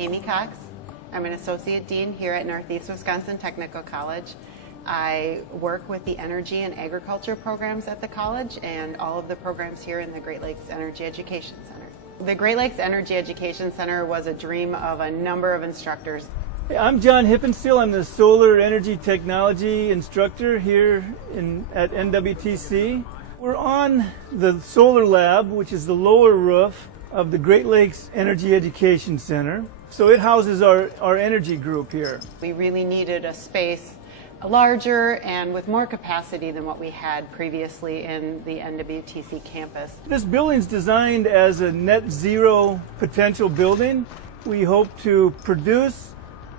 Amy Cox. I'm an Associate Dean here at Northeast Wisconsin Technical College. I work with the energy and agriculture programs at the college and all of the programs here in the Great Lakes Energy Education Center. The Great Lakes Energy Education Center was a dream of a number of instructors. Hey, I'm John Hippensteel. I'm the Solar Energy Technology Instructor here at NWTC. We're on the Solar Lab, which is the lower roof of the Great Lakes Energy Education Center. So it houses our energy group here. We really needed a space larger and with more capacity than what we had previously in the NWTC campus. This building's designed as a net zero potential building. We hope to produce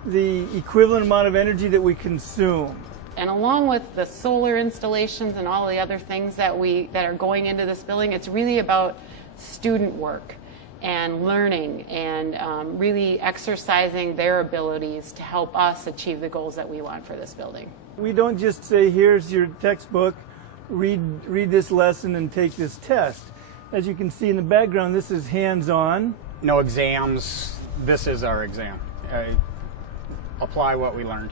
the equivalent amount of energy that we consume. And along with the solar installations and all the other things that are going into this building, it's really about student work and learning and really exercising their abilities to help us achieve the goals that we want for this building. We don't just say, here's your textbook, read this lesson and take this test. As you can see in the background, this is hands-on. No exams. This is our exam. Apply what we learned.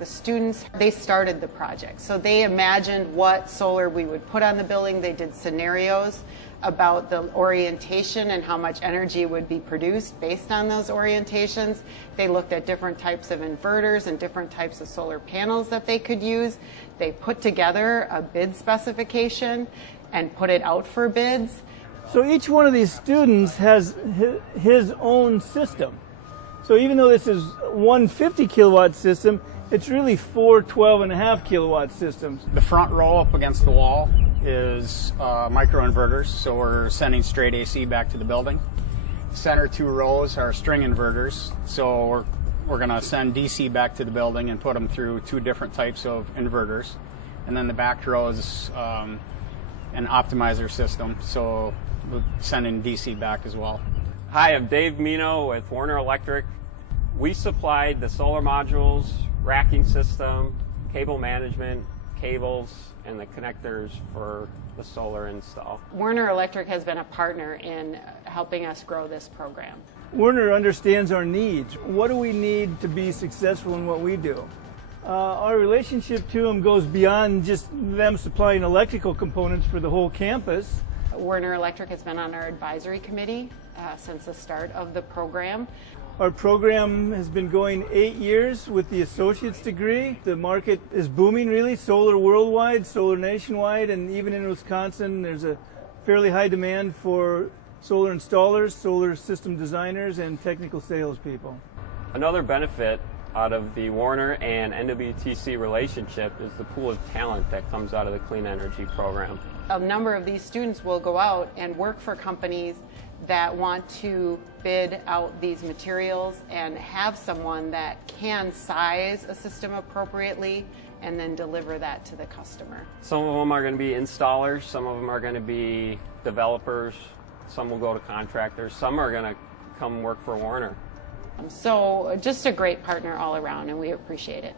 The students, they started the project. So they imagined what solar we would put on the building. They did scenarios about the orientation and how much energy would be produced based on those orientations. They looked at different types of inverters and different types of solar panels that they could use. They put together a bid specification and put it out for bids. So each one of these students has his own system. So even though this is one 50 kilowatt system, it's really 4 12.5 kilowatt systems. The front row up against the wall is microinverters, so we're sending straight AC back to the building. Center 2 rows are string inverters, so we're going to send DC back to the building and put them through 2 different types of inverters. And then the back row is an optimizer system, so we're sending DC back as well. Hi, I'm Dave Mino with Werner Electric. We supplied the solar modules, racking system, cable management, cables, and the connectors for the solar install. Werner Electric has been a partner in helping us grow this program. Werner understands our needs. What do we need to be successful in what we do? Our relationship to them goes beyond just them supplying electrical components for the whole campus. Werner Electric has been on our advisory committee since the start of the program. Our program has been going 8 years with the associate's degree. The market is booming really, solar worldwide, solar nationwide, and even in Wisconsin there's a fairly high demand for solar installers, solar system designers, and technical salespeople. Another benefit out of the Werner and NWTC relationship is the pool of talent that comes out of the clean energy program. A number of these students will go out and work for companies that want to bid out these materials and have someone that can size a system appropriately and then deliver that to the customer. Some of them are going to be installers, some of them are going to be developers, some will go to contractors, some are going to come work for Werner. So just a great partner all around, and we appreciate it.